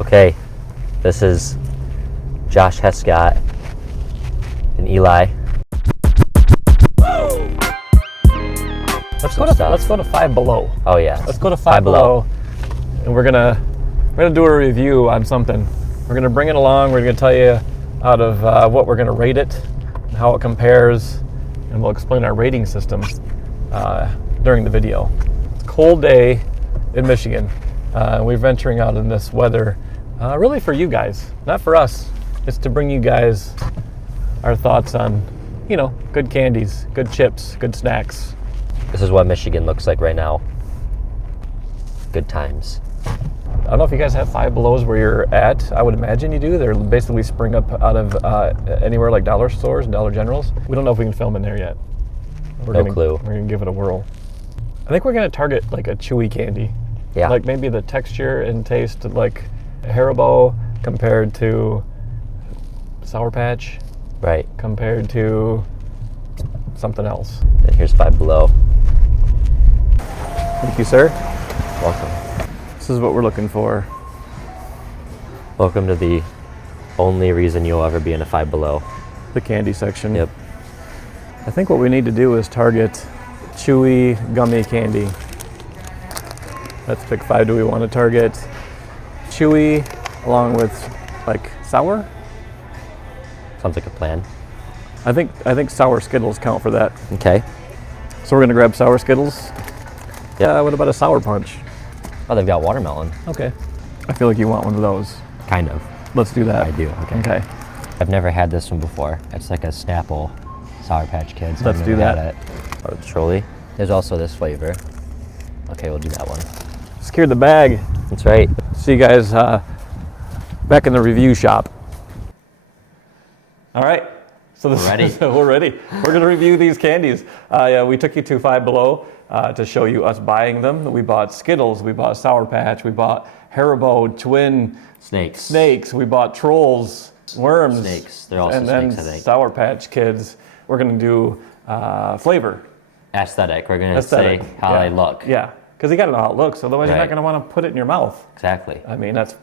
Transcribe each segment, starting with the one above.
Okay, this is Josh Hescott and Eli. Let's go to Five Below. Oh yeah. Let's go to Five Below, and we're gonna do a review on something. We're gonna bring it along. We're gonna tell you out of what we're gonna rate it, and how it compares, and we'll explain our rating system during the video. It's a cold day in Michigan. We're venturing out in this weather, really for you guys, not for us. It's to bring you guys our thoughts on, good candies, good chips, good snacks. This is what Michigan looks like right now. Good times. I don't know if you guys have Five Belows where you're at. I would imagine you do. They're basically spring up out of anywhere like dollar stores and Dollar Generals. We don't know if we can film in there yet. No clue. We're going to give it a whirl. I think we're going to target like a chewy candy. Yeah. Like maybe the texture and taste like Haribo compared to Sour Patch. Right. Compared to something else. And here's Five Below. Thank you, sir. Welcome. This is what we're looking for. Welcome to the only reason you'll ever be in a Five Below. The candy section. Yep. I think what we need to do is target chewy gummy candy. Let's pick 5. Do we want to target chewy along with like sour? Sounds like a plan. I think sour Skittles count for that. Okay. So we're gonna grab sour Skittles. Yeah. What about a sour punch? Oh, they've got watermelon. Okay. I feel like you want one of those. Kind of. Let's do that. I do. Okay. I've never had this one before. It's like a Snapple Sour Patch Kids. Let's do that. Oh, truly. There's also this flavor. Okay, we'll do that one. Secured the bag. That's right. See you guys back in the review shop. All right. So We're ready. We're ready. We're going to review these candies. We took you to Five Below to show you us buying them. We bought Skittles. We bought Sour Patch. We bought Haribo twin snakes. We bought Trolls, worms. Snakes. They're also and snakes, then I think. Sour Patch Kids. We're going to do flavor. Aesthetic. We're going to say how they look. Yeah, because you got to know how it looks. Otherwise, you're not Right. going to want to put it in your mouth. Exactly. I mean, that's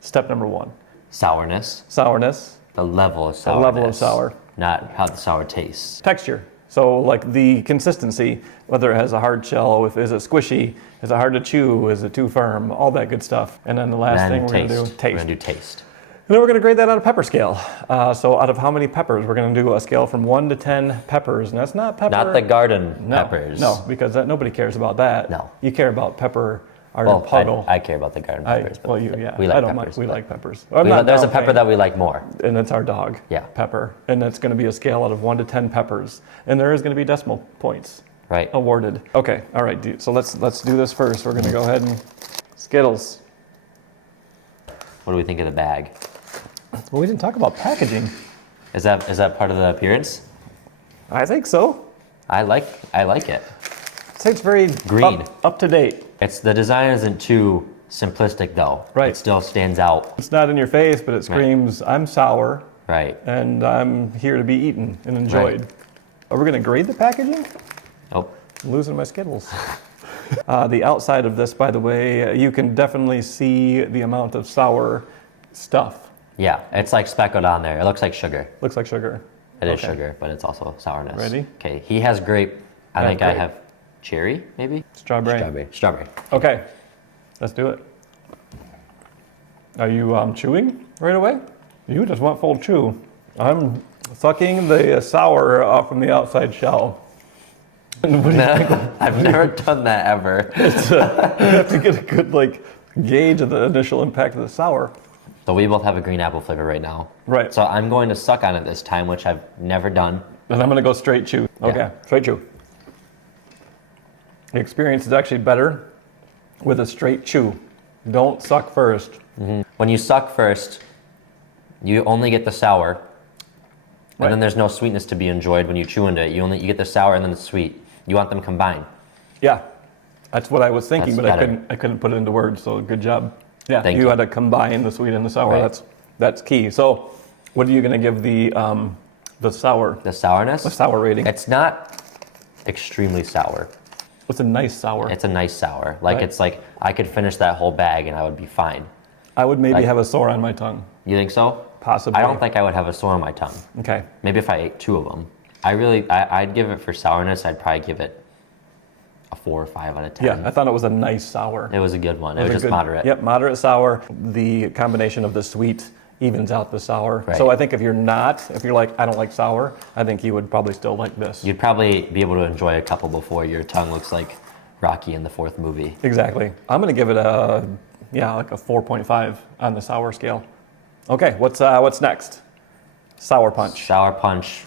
step number 1. Sourness. Sourness. The level of The sourness. level of sour. Not how the sour tastes. Texture. So like the consistency, whether it has a hard shell, is it squishy, is it hard to chew, is it too firm, all that good stuff. And then the last thing we're going to do, taste. We're going to do taste. And then we're going to grade that on a pepper scale. So out of how many peppers, we're going to do a scale from 1 to 10 peppers. And that's not pepper. Not the garden peppers. No, because nobody cares about that. No. You care about pepper, Well, puddle. I care about the garden peppers. but We like I don't peppers. mind. We like peppers. There's a pepper that we like more. And it's our dog. Yeah. Pepper. And it's going to be a scale out of 1 to 10 peppers. And there is going to be decimal points Right. awarded. Okay. All right, dude. So let's do this first. We're going to go ahead and Skittles. What do we think of the bag? Well, we didn't talk about packaging. Is that part of the appearance? I think so. I like it. I'd say it's very Green. up to date. The design isn't too simplistic though. Right. It still stands out. It's not in your face, but it screams, I'm sour, Right. and I'm here to be eaten and enjoyed. Right. Are we going to grade the packaging? Oh. I'm losing my Skittles. The outside of this, by the way, you can definitely see the amount of sour stuff. Yeah. It's like speckled on there. It looks like sugar. Looks like sugar. It is Okay. sugar, but it's also sourness. Ready? Okay. He has grape. I think I have cherry, maybe? Strawberry. Strawberry. Okay, let's do it. Are you chewing right away? You just want full chew. I'm sucking the sour off from the outside shell. And what do you think? I've never done that ever. You have to get a good gauge of the initial impact of the sour. So we both have a green apple flavor right now. Right. So I'm going to suck on it this time, which I've never done. Then I'm gonna go straight chew. Okay, Yeah. straight chew. The experience is actually better with a straight chew. Don't suck first. Mm-hmm. When you suck first, you only get the sour, and then there's no sweetness to be enjoyed when you chew into it. You get the sour and then the sweet. You want them combined. Yeah, that's what I was thinking, That's but better. I couldn't put it into words. So good job. Yeah, Thank you you. had to combine the sweet and the sour. Right. That's key. So, what are you gonna give the sour? The sourness? The sour rating. It's not extremely sour. It's a nice sour. It's a nice sour. Like Right. it's like I could finish that whole bag and I would be fine. I would maybe Like- have a sore on my tongue. You think so? Possibly. I don't think I would have a sore on my tongue. Okay. Maybe if I ate 2 of them. I'd give it for sourness, I'd probably give it a 4 or 5 out of 10. Yeah, I thought it was a nice sour. It was a good one. It was a just good- moderate. Yep, moderate sour. The combination of the sweet evens out the sour. Right. So I think if you're like, I don't like sour, I think you would probably still like this. You'd probably be able to enjoy a couple before your tongue looks like Rocky in the 4th movie. Exactly. I'm gonna give it like a 4.5 on the sour scale. Okay, what's next? Sour punch. Sour punch,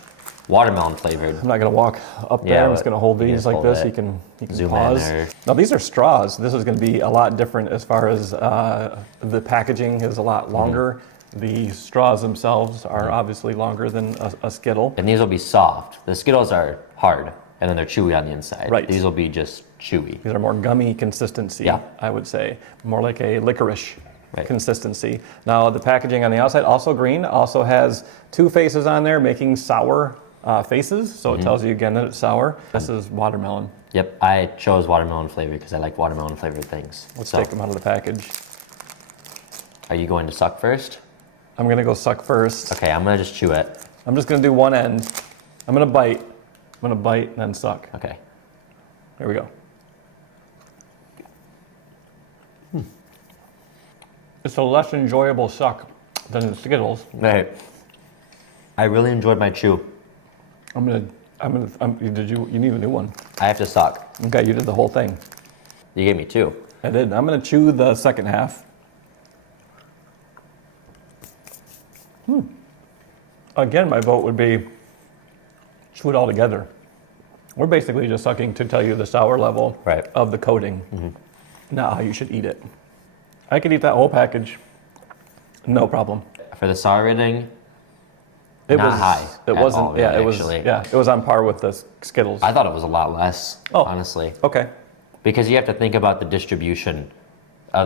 watermelon flavored. I'm not gonna walk up there. Yeah, I'm just but gonna hold you these just like hold this. it. You can Zoom in pause. or- Now these are straws. This is gonna be a lot different as far as the packaging is a lot longer. The straws themselves are obviously longer than a Skittle. And these will be soft. The Skittles are hard, and then they're chewy on the inside. Right. These will be just chewy. These are more gummy consistency, Yeah. I would say. More like a licorice Right. consistency. Now the packaging on the outside, also green, also has 2 faces on there making sour faces. So it tells you again that it's sour. This is watermelon. Yep, I chose watermelon flavor because I like watermelon flavored things. Let's So, take them out of the package. are you going to suck first? I'm gonna go suck first. Okay, I'm gonna just chew it. I'm just gonna do one end. I'm gonna bite. I'm gonna bite and then suck. Okay. There we go. It's a less enjoyable suck than the Skittles. Right. I really enjoyed my chew. You need a new one. I have to suck. Okay, you did the whole thing. You gave me 2. I did. I'm gonna chew the second half. Again, my vote would be chew it all together. We're basically just sucking to tell you the sour level Right. of the coating, not how you should eat it. I could eat that whole package, no problem. For the sour rating, It Not was high It at wasn't. all, yeah, really, it was. actually. Yeah, it was on par with the Skittles. I thought it was a lot less, Oh. honestly. Okay. Because you have to think about the distribution.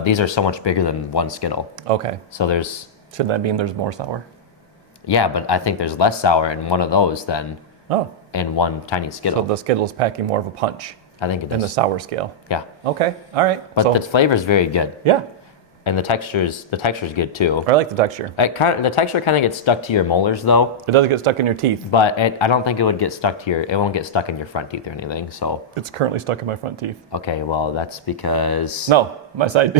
These are so much bigger than one Skittle. Okay. So there's, Should that mean there's more sour? yeah, but I think there's less sour in one of those than Oh, in one tiny so Skittle. the Skittles packing more of a punch I think it in the is. sour scale. Yeah. Okay. All right. But so, the flavor is very good. yeah, And the texture's good too. I like the texture. The texture kind of gets stuck to your molars though, It does get stuck in your teeth. but I don't think it would get stuck to it won't get stuck in your front teeth or anything. So, It's currently stuck in my front teeth. okay, well, that's because. No, my side,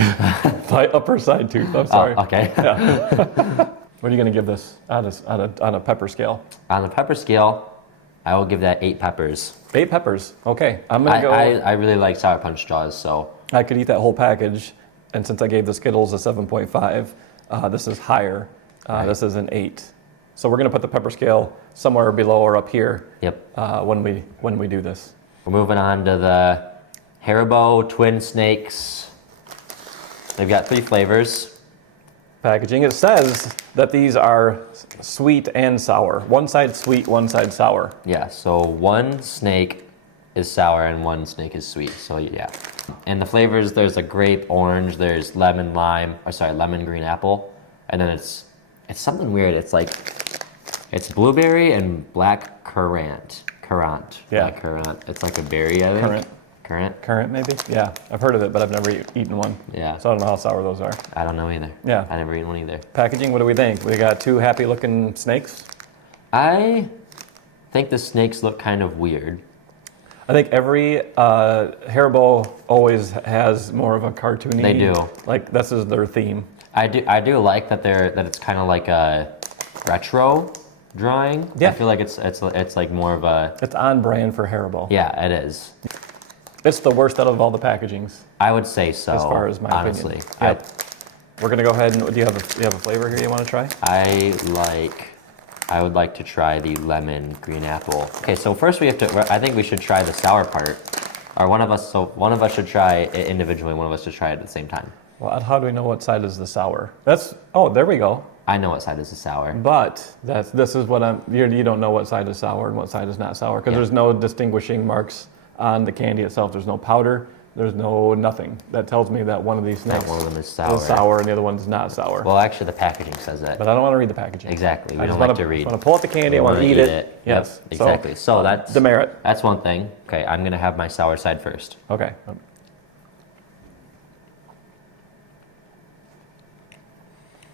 my upper side tooth. I'm sorry. Oh, okay. What are you gonna give this on a pepper scale? On the pepper scale, I will give that 8 peppers. 8 peppers. Okay, I'm gonna go. I really like Sour Punch straws, so I could eat that whole package, and since I gave the Skittles a 7.5, this is higher. This is an 8. So we're gonna put the pepper scale somewhere below or up here. yep. When we do this. We're moving on to the Haribo Twin Snakes. They've got 3 flavors. Packaging. It says that these are sweet and sour. One side sweet, one side sour. Yeah, so one snake is sour and one snake is sweet. So yeah. And the flavors, there's a grape orange, there's lemon lemon green apple, and then it's something weird. It's blueberry and black currant. Yeah. Black currant. It's like a berry, I think. Currant maybe? Yeah, I've heard of it, but I've never eaten one. Yeah. So I don't know how sour those are. I don't know either. Yeah. I never eaten one either. Packaging, what do we think? We got 2 happy looking snakes. I think the snakes look kind of weird. I think every Haribo always has more of a cartoony. They do. Like this is their theme. I do like that it's kind of like a retro drawing. Yeah. I feel like it's like more of a, It's on brand for Haribo. yeah, it is. It's the worst out of all the packagings, I would say so. as far as my honestly. opinion. Yep. We're gonna go ahead and do you have a flavor here you want to try? I would like to try the lemon green apple. Okay, so first I think we should try the sour part. Or one of us should try it individually, one of us should try it at the same time. Well, how do we know what side is the sour? There we go. I know what side is the sour. But this is what you don't know what side is sour and what side is not sour because Yeah. there's no distinguishing marks on the candy itself. There's no powder. There's no nothing that tells me that one of these snakes one of them is sour. and the other one's not sour. Well, actually, the packaging says it. But I don't want to read the packaging. Exactly. We I don't just like to read. I want to pull out the candy. I We want to wanna eat it. Yes. Yep, exactly. So that's demerit. That's one thing. Okay, I'm gonna have my sour side first. Okay.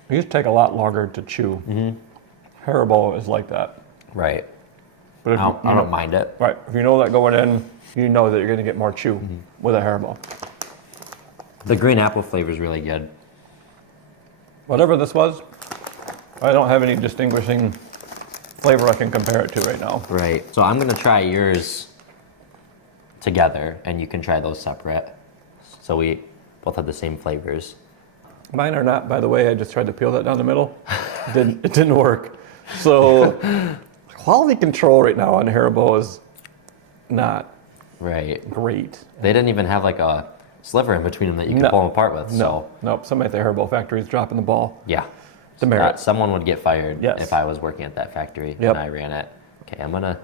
These take a lot longer to chew. Haribo is like that. Right. But if I don't mind it. Right. If you know that going in, you know that you're going to get more chew with a Haribo. The green apple flavor is really good. Whatever this was, I don't have any distinguishing flavor I can compare it to right now. Right. So I'm going to try yours together, and you can try those separate. So we both have the same flavors. Mine are not, by the way. I just tried to peel that down the middle. It didn't work. So quality control right now on Haribo is not Right. great. They didn't even have like a sliver in between them that you could pull them apart with. So Nope. Somebody at the Haribo factory is dropping the ball. yeah. Demerit. Someone would get fired Yes. if I was working at that factory Yep. and I ran it. Okay, I'm gonna.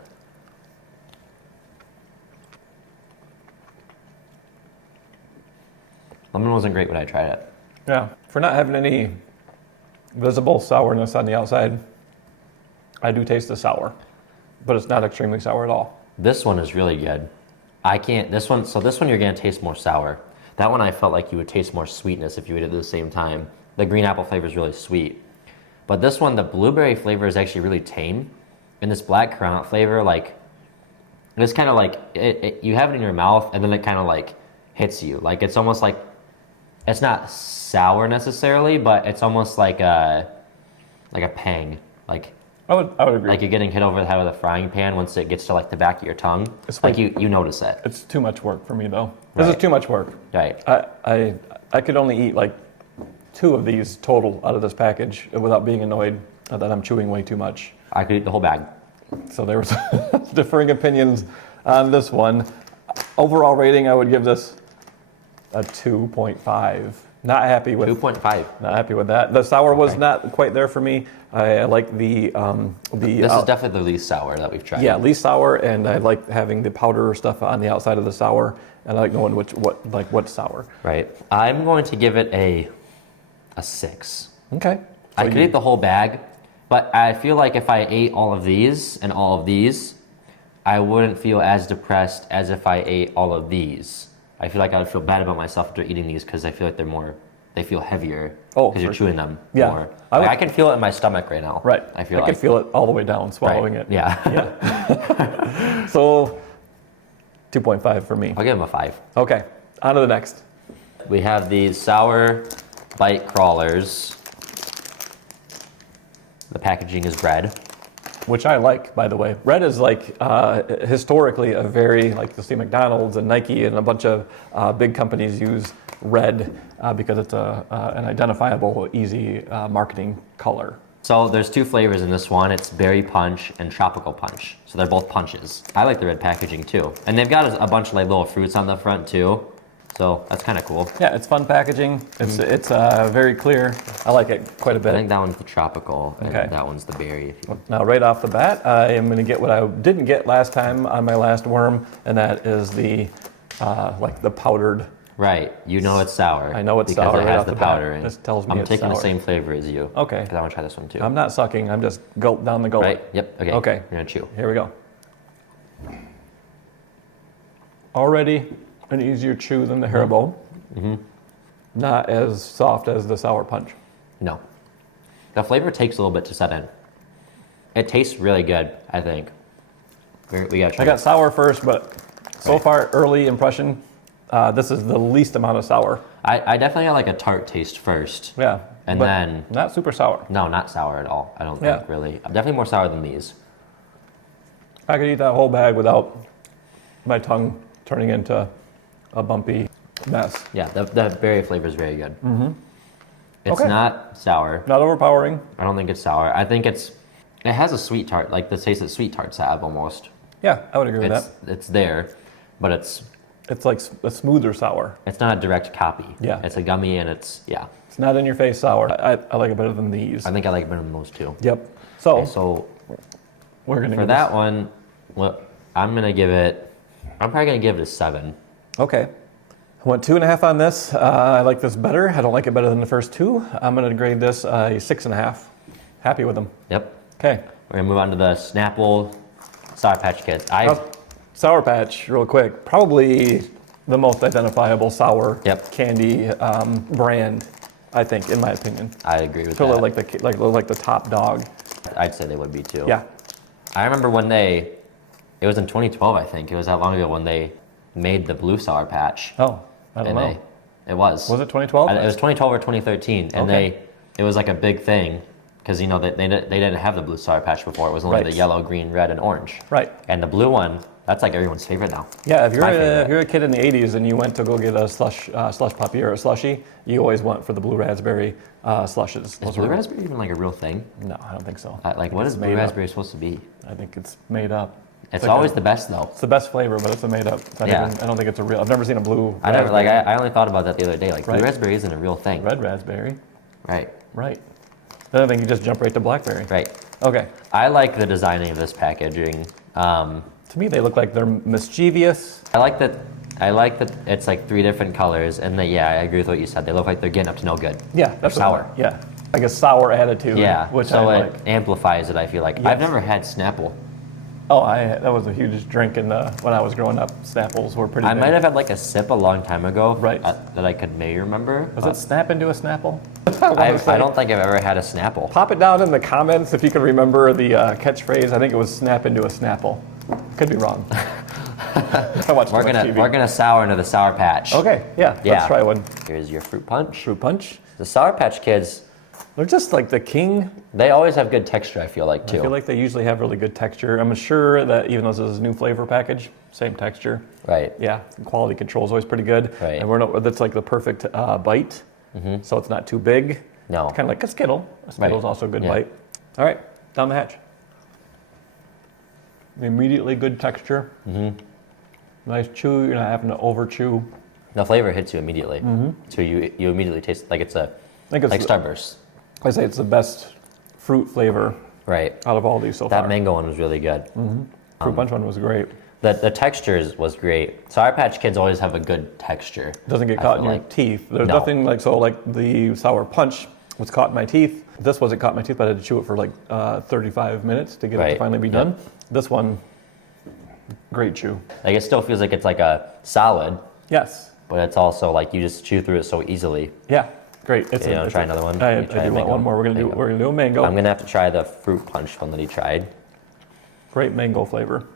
Lemon wasn't great when I tried it. Yeah. For not having any visible sourness on the outside, I do taste the sour, but it's not extremely sour at all. This one is really good. I can't. This one. So this one you're gonna taste more sour. That one I felt like you would taste more sweetness if you ate it at the same time. The green apple flavor is really sweet, but this one, the blueberry flavor is actually really tame, and this black currant flavor, like, it's kind of like you have it in your mouth and then it kind of like hits you. Like it's almost like it's not sour necessarily, but it's almost like a pang. Like I would agree. like you're getting hit over the head with a frying pan once it gets to like the back of your tongue. It's like like- you notice it. It's too much work for me though. This is Right. too much work. Right. I could only eat like 2 of these total out of this package without being annoyed that I'm chewing way too much. I could eat the whole bag. So there was differing opinions on this one. Overall rating, I would give this a 2.5. Not happy with 2.5. Not happy with that. The sour was not quite there for me. I like the This is definitely the least sour that we've tried. yeah, least sour, and I like having the powder stuff on the outside of the sour, and I like knowing what's sour. Right. I'm going to give it a 6. Okay. I could eat the whole bag, but I feel like if I ate all of these and all of these, I wouldn't feel as depressed as if I ate all of these. I feel like I would feel bad about myself after eating these because I feel like they feel heavier Oh, because you're for sure. chewing them Yeah. more. I would- I can feel it in my stomach right now. Right. I feel I like can feel it all the way down, right. swallowing it. Yeah. Yeah. So 2.5 for me. I'll give them a 5. Okay. On to the next. We have these sour bite crawlers. The packaging is red. Which I like, by the way. Red is like historically a very, like you'll see McDonald's and Nike and a bunch of big companies use red because it's an identifiable, easy marketing color. So there's 2 flavors in this one. It's berry punch and tropical punch. So they're both punches. I like the red packaging too. And they've got a bunch of like little fruits on the front too. So that's kind of cool. Yeah, it's fun packaging. It's very clear. I like it quite a I bit. think that one's the tropical and Okay. that one's the berry. Now, right off the bat, I am going to get what I didn't get last time on my last worm, and that is the like the powdered. Right. You know it's sour. I know it's because sour it right has off the the bat. powder in. This tells me I'm it's taking the sour. same flavor as you. Okay. Because I want to try this one too. I'm not sucking. I'm just gulp down the gullet. Right? Yep. Okay. Okay. You're gonna chew. Here we go. Already an easier chew than the Haribo. Not as soft as the sour punch. No. The flavor takes a little bit to set in. It tastes really good, I think. We gotta try I got it. sour first, but so Right. far, early impression, this is the least amount of sour. I definitely got like a tart taste first. Yeah. And but then- not super sour. No, not sour at all. I don't Yeah. think really. Definitely more sour than these. I could eat that whole bag without my tongue turning into a bumpy mess. Yeah, the berry flavor is very good. It's Okay. not sour. Not overpowering. I don't think it's sour. I think it has a sweet tart, like the taste that sweet tarts have almost. Yeah, I would agree with that. It's there, but it's It's like a smoother sour. not a direct copy. Yeah. It's a gummy and it's It's not in your face sour. I like it better than these. I think I like it better than those two. Yep. So Okay, so we're gonna for give that one, well, I'm probably gonna give it a 7. Okay. I went 2.5 on this. I like this better. I don't like it better than the first 2. I'm gonna grade this a 6.5. Happy with them. Yep. Okay. We're gonna move on to the Snapple Sour Patch Kids. Sour Patch, real quick. Probably the most identifiable sour Yep. candy brand I think, in my opinion. I agree with So that. they're like the top dog. I'd say they would be too. Yeah. I remember when it was in 2012, I think. It was that long ago when they made the blue Sour Patch. Oh, I don't know. It was. Was it 2012? It was 2012 or 2013, and it was like a big thing because they didn't have the blue Sour Patch before. It was only the yellow, green, red, and orange. Right. And the blue one, that's like everyone's favorite now. Yeah, if you're a kid in the 80s and you went to go get a slush puppy or a slushie, you always went for the blue raspberry slushes. Is blue raspberry even like a real thing? No, I don't think so. What is blue raspberry supposed to be? I think it's made up. It's like always the best though. It's the best flavor, but it's a made up. I don't think it's a real. I've never seen a blue. I only thought about that the other day. Like blue raspberry isn't a real thing. Red raspberry. Right. Then I think you just jump right to blackberry. Right. Okay. I like the designing of this packaging. To me, they look like they're mischievous. I like that it's like 3 different colors, and I agree with what you said. They look like they're getting up to no good. Yeah, they're sour. Yeah, like a sour attitude. Yeah, which so I it amplifies it. I feel like I've never had Snapple. Oh, that was a huge drink when I was growing up. Snapples were pretty. I big. might have had like a sip a long time ago. Right. That I could maybe remember. Was it Snap into a Snapple? I don't think I've ever had a Snapple. Pop it down in the comments if you can remember the catchphrase. I think it was Snap into a Snapple. Could be wrong. I watch we're gonna sour into the Sour Patch. Okay, yeah. Let's try one. Here's your fruit punch. Fruit punch. The Sour Patch Kids, they're just like the king. They always have good texture. I feel like too. I feel like they usually have really good texture. I'm sure that even though this is a new flavor package, same texture. Right. Yeah. Quality control is always pretty good. Right. And that's like the perfect bite. Mm-hmm. So it's not too big. No. Kind of like a Skittle. A Skittle is also a good bite. All right, down the hatch. Immediately good texture. Mm-hmm. Nice chew. You're not having to over chew. The flavor hits you immediately. Mm-hmm. So you immediately taste like it's like Starburst. I say it's the best fruit flavor out of all these so far. That mango one was really good. Mm-hmm. Fruit punch one was great. The textures was great. Sour Patch Kids always have a good texture. Doesn't get caught in your teeth. There's nothing like the Sour Punch was caught in my teeth. This wasn't caught in my teeth, but I had to chew it for like 35 minutes to get it to finally be done. This one, great chew. Like it still feels like it's like a solid. Yes. But it's also like you just chew through it so easily. Yeah, great. Try another one. I do want one more. We're gonna do a mango. I'm gonna have to try the fruit punch one that he tried. Great mango flavor.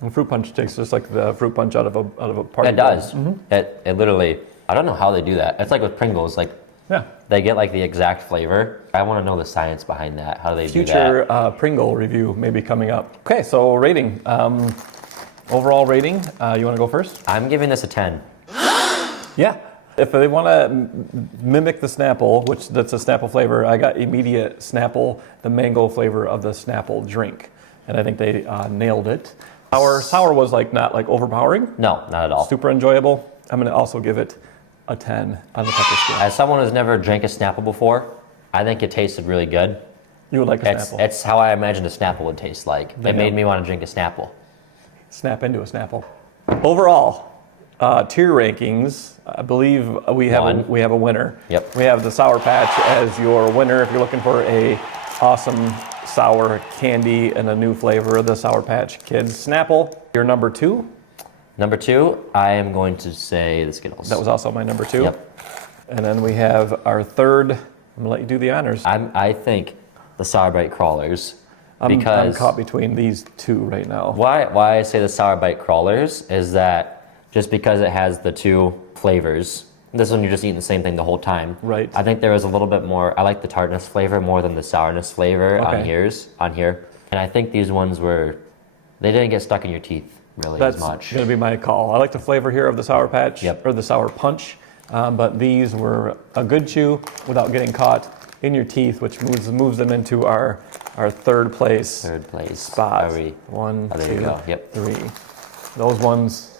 And fruit punch tastes just like the fruit punch out of a party. It does. Mm-hmm. It literally. I don't know how they do that. It's like with Pringles. Like they get like the exact flavor. I want to know the science behind that. How do they do that? Future Pringle review maybe coming up. Okay, so rating. Overall rating. You want to go first? I'm giving this a 10. Yeah. If they want to mimic the Snapple, that's a Snapple flavor, I got immediate Snapple, the mango flavor of the Snapple drink. And I think they nailed it. Sour was not overpowering. No, not at all. Super enjoyable. I'm going to also give it a 10 on the pepper scale. As someone who's never drank a Snapple before, I think it tasted really good. You would like a Snapple? It's how I imagined a Snapple would taste like. It made me want to drink a Snapple. Snap into a Snapple. Overall, tier rankings. I believe we have a winner. Yep. We have the Sour Patch as your winner. If you're looking for a awesome sour candy and a new flavor of the Sour Patch Kids Snapple, your number 2. Number 2, I am going to say the Skittles. That was also my number 2. Yep. And then we have our third. I'm gonna let you do the honors. I think the Sour Bite Crawlers. I'm caught between these two right now. Why I say the Sour Bite Crawlers is that just because it has the 2 flavors. This one you're just eating the same thing the whole time. Right. I think there was a little bit more. I like the tartness flavor more than the sourness flavor on here. And I think these ones they didn't get stuck in your teeth really as much. That's going to be my call. I like the flavor here of the Sour Patch or the Sour Punch, but these were a good chew without getting caught in your teeth, which moves them into our third place spot. There 1, you 2, go. Yep. 3. Those ones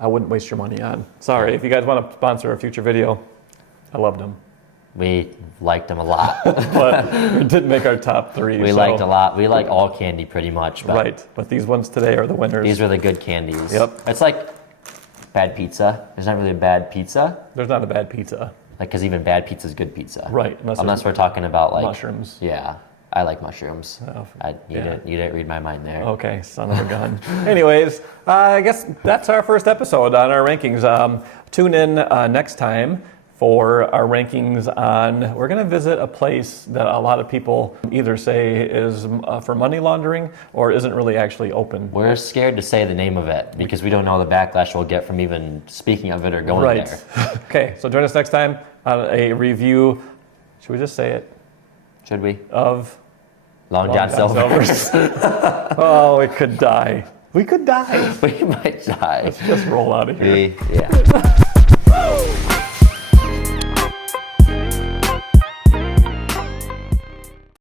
I wouldn't waste your money on. Sorry, if you guys want to sponsor a future video, I loved them. We liked them a lot. But it didn't make our top 3. We liked a lot. We like all candy pretty much. But but these ones today are the winners. These were the good candies. Yep. It's like bad pizza. There's not really a bad pizza. There's not a bad pizza. Because even bad pizza is good pizza. Right. Unless we're talking about mushrooms. Yeah. I like mushrooms. Oh, you didn't read my mind there. Okay, son of a gun. Anyways, I guess that's our first episode on our rankings. Tune in next time for our rankings on, we're going to visit a place that a lot of people either say is for money laundering or isn't really actually open. We're scared to say the name of it because we don't know the backlash we'll get from even speaking of it or going Right. there. Okay, so join us next time on a review. Should we just say it? Should we? Of Long John Silver's. Oh, we could die. We could die. We might die. Let's just roll out of here. Yeah.